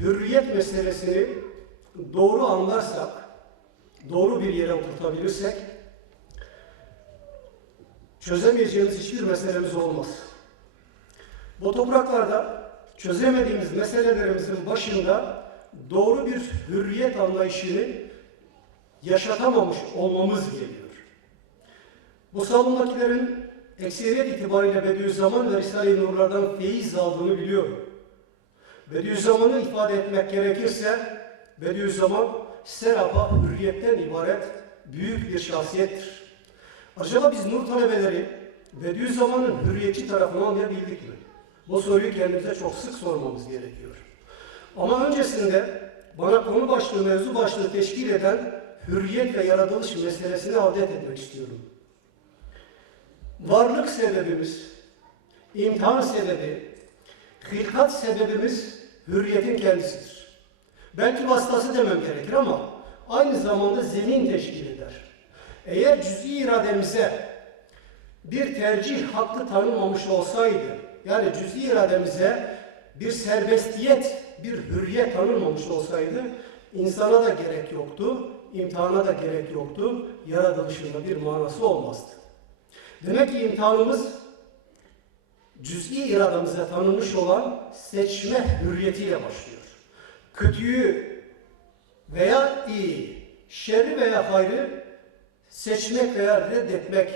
hürriyet meselesini doğru anlarsak, doğru bir yere oturtabilirsek, çözemeyeceğimiz hiçbir meselemiz olmaz. Bu topraklarda çözemediğimiz meselelerimizin başında doğru bir hürriyet anlayışını yaşatamamış olmamız geliyor. Bu salondakilerin ekseriyet itibariyle Bediüzzaman ve Risale-i Nurlardan feyiz aldığını biliyorum. Bediüzzaman'ı ifade etmek gerekirse Bediüzzaman serapa hürriyetten ibaret büyük bir şahsiyettir. Acaba biz Nur talebeleri Bediüzzaman'ın hürriyetçi tarafını anlayabildik mi? Bu soruyu kendimize çok sık sormamız gerekiyor. Ama öncesinde bana konu başlığı, mevzu başlığı teşkil eden hürriyet ve yaratılış meselesini avdet etmek istiyorum. Varlık sebebimiz, imtihan sebebi, hilkat sebebimiz hürriyetin kendisidir. Belki vasıtası demem gerekir ama aynı zamanda zemin teşkil eder. Eğer cüz'i irademize bir tercih hakkı tanınmamış olsaydı, yani cüz'i irademize bir serbestiyet, bir hürriyet tanınmamış olsaydı, insana da gerek yoktu, imtihana da gerek yoktu, yaratılışında bir manası olmazdı. Demek ki imtihanımız cüz'i irademize tanınmış olan seçme hürriyetiyle başlıyor. Kötüyü veya iyi, şerri veya hayrı seçmek veya reddetmek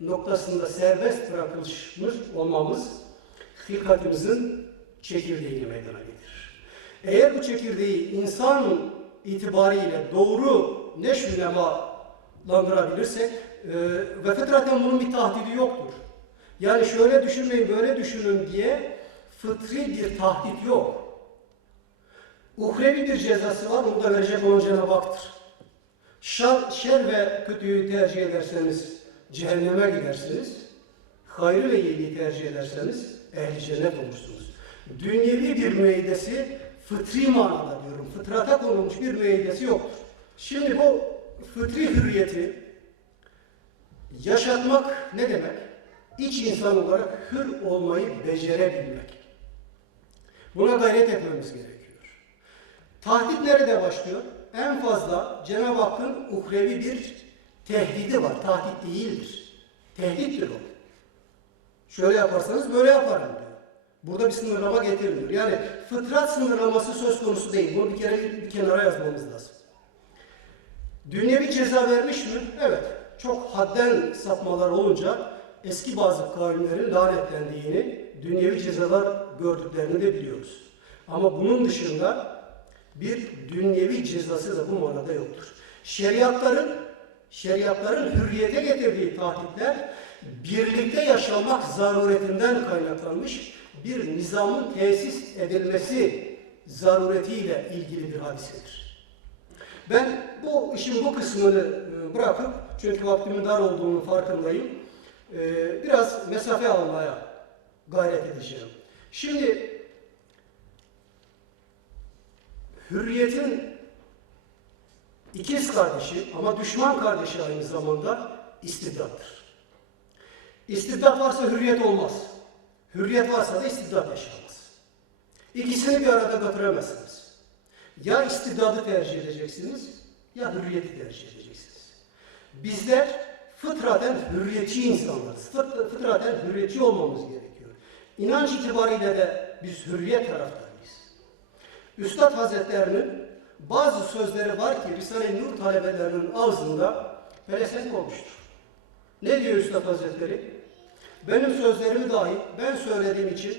noktasında serbest bırakılmış olmamız hilkatimizin çekirdeğini meydana getirir. Eğer bu çekirdeği insan itibariyle doğru neşvünemalandırabilirsek e, ve fıtraten bunun bir tahdidi yoktur. Yani şöyle düşünmeyin, böyle düşünün diye fıtri bir tahdit yok. Uhrevi bir cezası var, onu da verecek olan Hak'tır. Şer, şer ve kötüyü tercih ederseniz cehenneme gidersiniz. Hayrı ve iyiliği tercih ederseniz ehli cennet olursunuz. Dünyevi bir müeydesi fıtri manada diyorum. Fıtrata konulmuş bir müeydesi yoktur. Şimdi bu fıtri hürriyeti yaşatmak ne demek? İç insan olarak hür olmayı becerebilmek. Buna gayret etmemiz gerekiyor. Tahdit nerede başlıyor? En fazla Cenab-ı Hakk'ın uhrevi bir tehdidi var. Tahdit değildir. Tehdittir o. Şöyle yaparsanız böyle yaparım diyor. Burada bir sınırlama getirmiyor. Yani fıtrat sınırlaması söz konusu değil. Bunu bir kere bir kenara yazmamız lazım. Dünyevi ceza vermiş mi? Evet. Çok hadden sapmalar olunca eski bazı kavimlerin lanetlendiğini, dünyevi cezalar gördüklerini de biliyoruz. Ama bunun dışında bir dünyevi cezası da bu manada yoktur. Şeriatların şeriatların hürriyete getirdiği tahditler birlikte yaşamak zaruretinden kaynaklanmış bir nizamın tesis edilmesi zaruretiyle ilgili bir hadisedir. Ben bu işin bu kısmını e, bırakıp, çünkü vaktimin dar olduğunun farkındayım, e, biraz mesafe almaya gayret edeceğim. Şimdi hürriyetin ikiz kardeşi ama düşman kardeşi aynı zamanda istibdattır. İstibdat varsa hürriyet olmaz. Hürriyet varsa da istibdat yaşanmaz. İkisini bir arada götüremezsiniz. Ya istibdadı tercih edeceksiniz ya hürriyeti tercih edeceksiniz. Bizler fıtraten hürriyetçi insanlarız. Fıt- Fıtraten hürriyetçi olmamız gerekiyor. İnanç itibariyle de biz hürriyet taraftarıyız. Üstad Hazretlerinin bazı sözleri var ki Risale-i Nur talebelerinin ağzında pelesenk olmuştur. Ne diyor Üstad Hazretleri? Benim sözlerimi dahi ben söylediğim için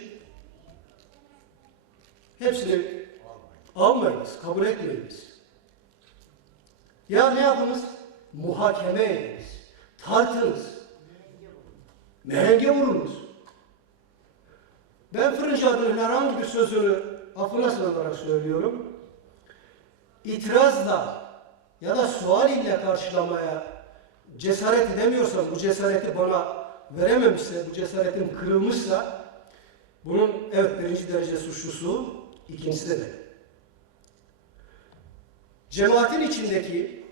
hepsini almayınız, kabul etmeyiniz. Ya ne yapınız? Muhakeme ediniz, tartınız, mehenge vurunuz. Ben Fırıncı adının herhangi bir sözünü affına sığınarak söylüyorum. İtirazla ya da sual ile karşılamaya cesaret edemiyorsam, bu cesareti bana verememişse, bu cesaretim kırılmışsa, bunun evet birinci derece suçlusu, ikincisi de. Cemaatin içindeki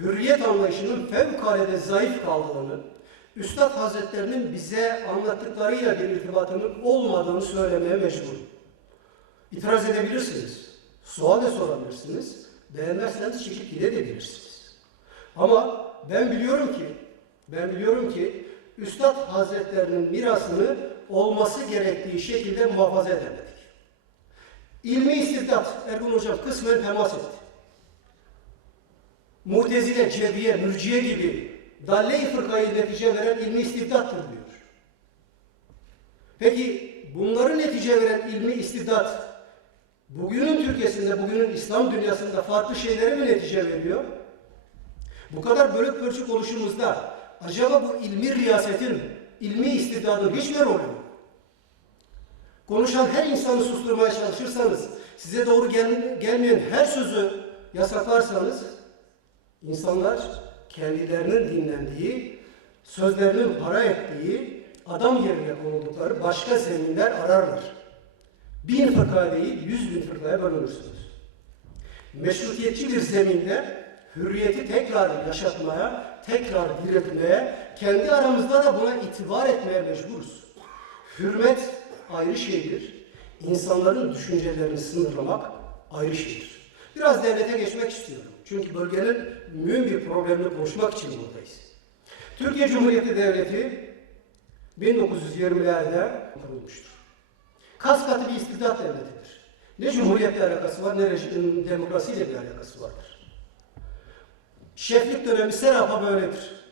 hürriyet anlayışının fevkalade zayıf kaldığını, Üstad Hazretlerinin bize anlattıklarıyla bir irtibatının olmadığını söylemeye mecburum. İtiraz edebilirsiniz. Sual da sorabilirsiniz. Beğenmezseniz çekip gidebilirsiniz. Ama ben biliyorum ki, ben biliyorum ki Üstad Hazretlerinin mirasını olması gerektiği şekilde muhafaza edemedik. İlmi istibdat, Ergun Hocam kısmen temas etti. Mutezile, Cebriye, Mürciye gibi dalle-i fırkayı netice veren ilmi istibdattır diyor. Peki bunların netice veren ilmi istibdat bugünün Türkiye'sinde, bugünün İslam dünyasında farklı şeylere mi netice veriyor? Bu kadar bölük pörçük oluşumuzda acaba bu ilmi riyasetin, ilmi istibdadın hiç mi rolü? Konuşan her insanı susturmaya çalışırsanız, size doğru gel- gelmeyen her sözü yasaklarsanız, insanlar kendilerinin dinlendiği, sözlerinin para ettiği, adam yerine konuldukları başka zeminler ararlar. Bin fırkaya değil, yüz bin fırkaya bölünürsünüz. Meşrutiyetçi bir zeminde hürriyeti tekrar yaşatmaya, tekrar diriltmeye, kendi aramızda da buna itibar etmeye mecburuz. Hürmet ayrı şeydir. İnsanların düşüncelerini sınırlamak ayrı şeydir. Biraz devlete geçmek istiyorum. Çünkü bölgenin mühim bir problemini konuşmak için buradayız. Türkiye Cumhuriyeti Devleti 1920'lerde kurulmuştur. Kas katı bir istibdat devletidir. Ne cumhuriyetle alakası var ne rejim, demokrasiyle bir alakası vardır. Şeflik dönemi serapa böyledir.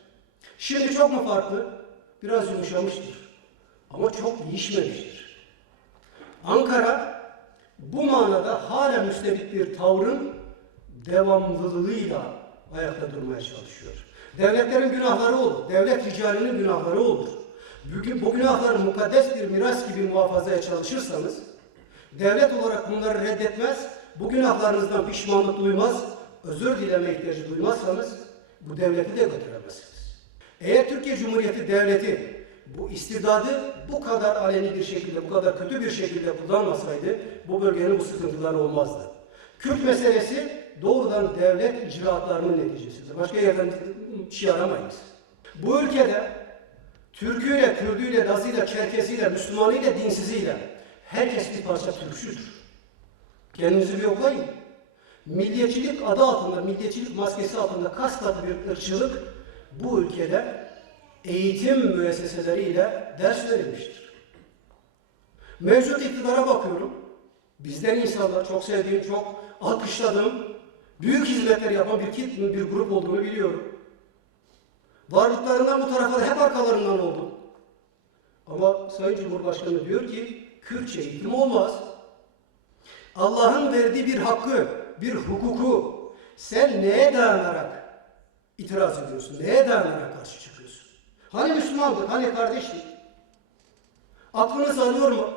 Şimdi çok mu farklı? Biraz yumuşamıştır. Ama çok değişmemiştir. Ankara bu manada hala müstebit bir tavrın devamlılığıyla ayakta durmaya çalışıyor. Devletlerin günahları olur, devlet ricalinin günahları olur. Bugün bu günahları mukaddes bir miras gibi muhafazaya çalışırsanız, devlet olarak bunları reddetmez, bu günahlarınızdan pişmanlık duymaz, özür dileme ihtiyacı duymazsanız bu devleti de götüremezsiniz. Eğer Türkiye Cumhuriyeti Devleti bu istidadı bu kadar aleni bir şekilde, bu kadar kötü bir şekilde kullanmasaydı bu bölgenin bu sıkıntıları olmazdı. Kürt meselesi doğrudan devlet icraatlarının neticesidir. Başka yerden şey aramayız. Bu ülkede Türküyle, Kürdüyle, Lazıyla, Çerkesiyle, Müslümanıyla, dinsiziyle herkes bir parça Türkçüdür. Kendinizi bir yoklayın. Milliyetçilik adı altında, milliyetçilik maskesi altında kas katı bir ırkçılık bu ülkede eğitim müesseseleriyle ders verilmiştir. Mevcut iktidara bakıyorum. Bizden insanlar çok sevdiğim, çok alkışladığım, büyük hizmetler yapan bir, kit- bir grup olduğunu biliyorum. Varlıklarından bu tarafa da hep arkalarından oldum. Ama Sayın Cumhurbaşkanı diyor ki, Kürtçe eğitim olmaz. Allah'ın verdiği bir hakkı, bir hukuku sen neye dayanarak itiraz ediyorsun? Neye dayanarak karşı çıkıyorsun? Hani Müslümandık, hani kardeşlik? Aklınız alıyor mu?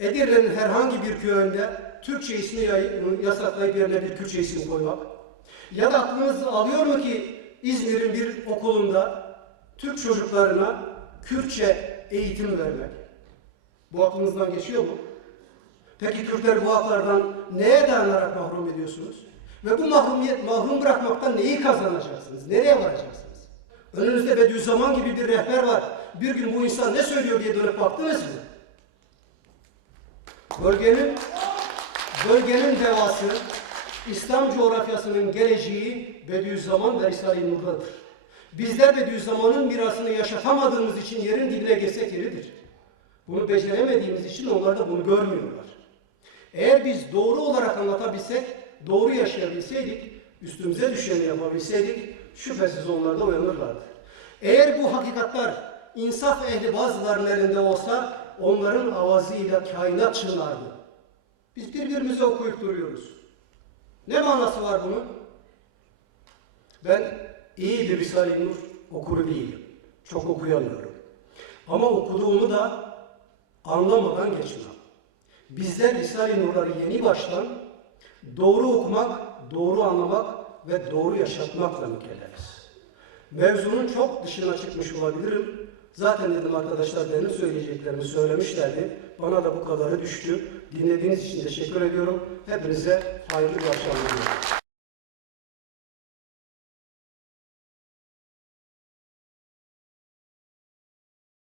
Edirne'nin herhangi bir köyünde Türkçe ismi yasaklayıp yerine bir Kürtçe isim koymak? Ya da aklınız alıyor mu ki İzmir'in bir okulunda Türk çocuklarına Kürtçe eğitim vermek? Bu aklınızdan geçiyor mu? Peki Kürtleri bu haklardan neye dayanarak mahrum ediyorsunuz? Ve bu mahrumiyet, mahrum bırakmaktan neyi kazanacaksınız? Nereye varacaksınız? Önünüzde Bediüzzaman gibi bir rehber var. Bir gün bu insan ne söylüyor diye dönüp baktınız mı? Bölgenin bölgenin devası, İslam coğrafyasının geleceği Bediüzzaman ve Risale-i Nur'dadır. Bizler Bediüzzaman'ın mirasını yaşatamadığımız için yerin dibine girsek yeridir. Bunu beceremediğimiz için onlar da bunu görmüyorlar. Eğer biz doğru olarak anlatabilsek, doğru yaşayabilseydik, üstümüze düşeni yapabilseydik, şüphesiz onlar da uyanırlardı. Eğer bu hakikatler insaf ehli bazılarının elinde olsa, onların avazıyla kainat çınlardı. Biz birbirimize okuyup duruyoruz. Ne manası var bunun? Ben iyi bir Risale-i Nur okuru değilim. Çok okuyamıyorum. Ama okuduğumu da anlamadan geçmem. Bizler Risale-i Nur'ları yeni baştan doğru okumak, doğru anlamak ve doğru yaşatmakla mükellefiz. Mevzunun çok dışına çıkmış olabilirim. Zaten dedim arkadaşlar benim söyleyeceklerimi söylemişlerdi. Bana da bu kadarı düştü. Dinlediğiniz için teşekkür ediyorum. Hepinize hayırlı bir akşam diliyorum.